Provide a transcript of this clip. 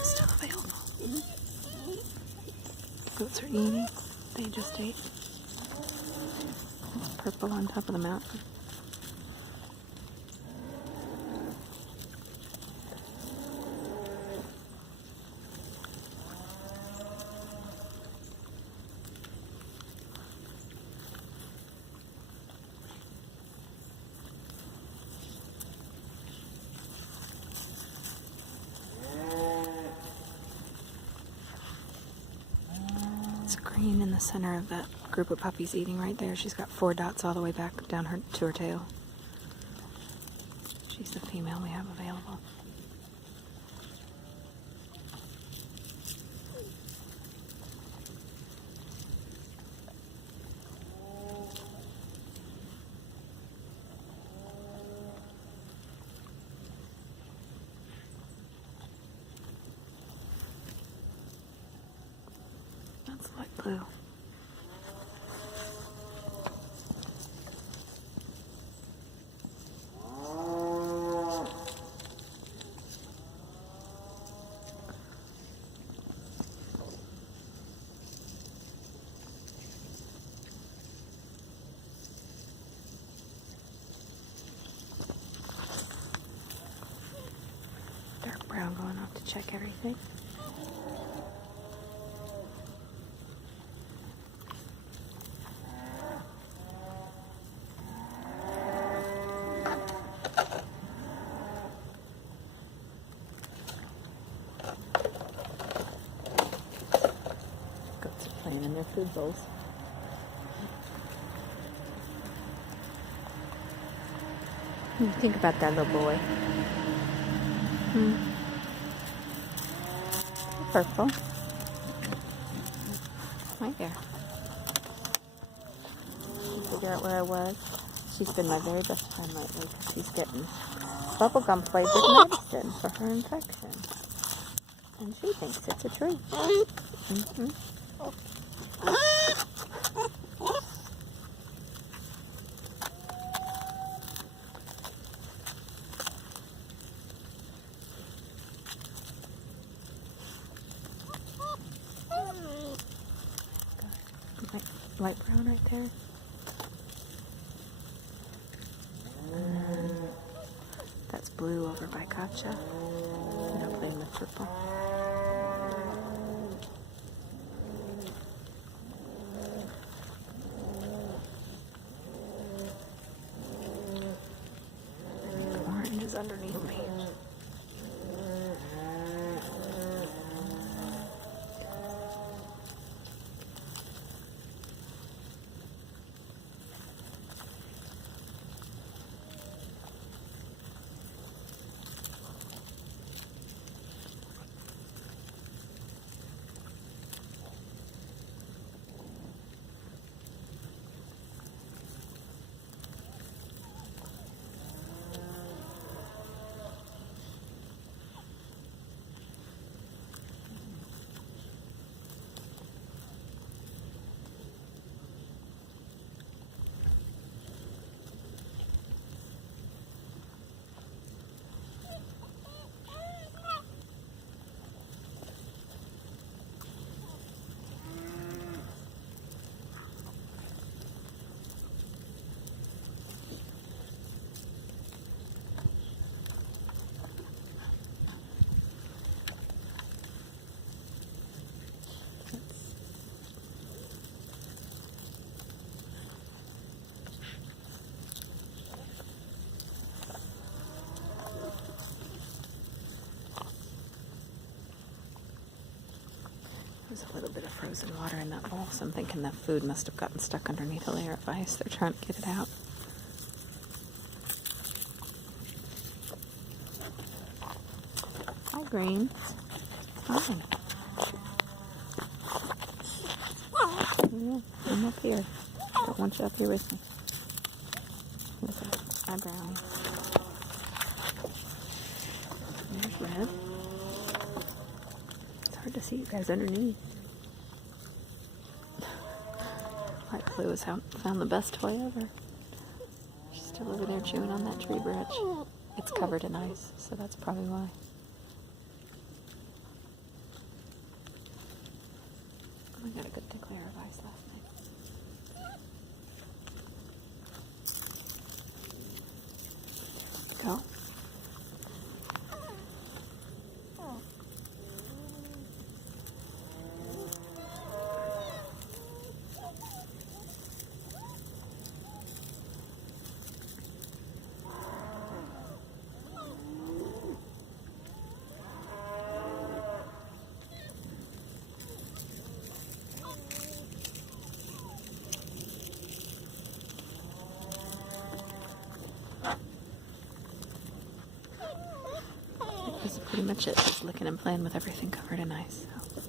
is still available. Goats are eating. They just ate. It's purple on top of the mountain. It's green in the center of that group of puppies eating right there. She's got 4 dots all the way back down her to her tail. She's the female we have available. That's light blue. Dark brown going off to check everything. Goats are playing in their food bowls. What do you think about that little boy? Purple. Right there. Figure out where I was. She's been my very best friend lately because she's getting bubblegum flavored medicine for her infection. And she thinks it's a treat. Light brown right there. That's blue over by Katja. Now playing with purple. Orange is underneath me. There's a little bit of frozen water in that bowl, so I'm thinking that food must have gotten stuck underneath a layer of ice. They're trying to get it out. Hi, Green. Hi. Yeah, I'm up here. Don't want you up here with me. Hi, Brownie. There's Red. It's hard to see you guys underneath. Light blue has found the best toy ever. She's still over there chewing on that tree branch. It's covered in ice, so that's probably why. I got a good thick layer of ice last night. Go. That's pretty much it. Just licking and playing with everything covered in ice. So.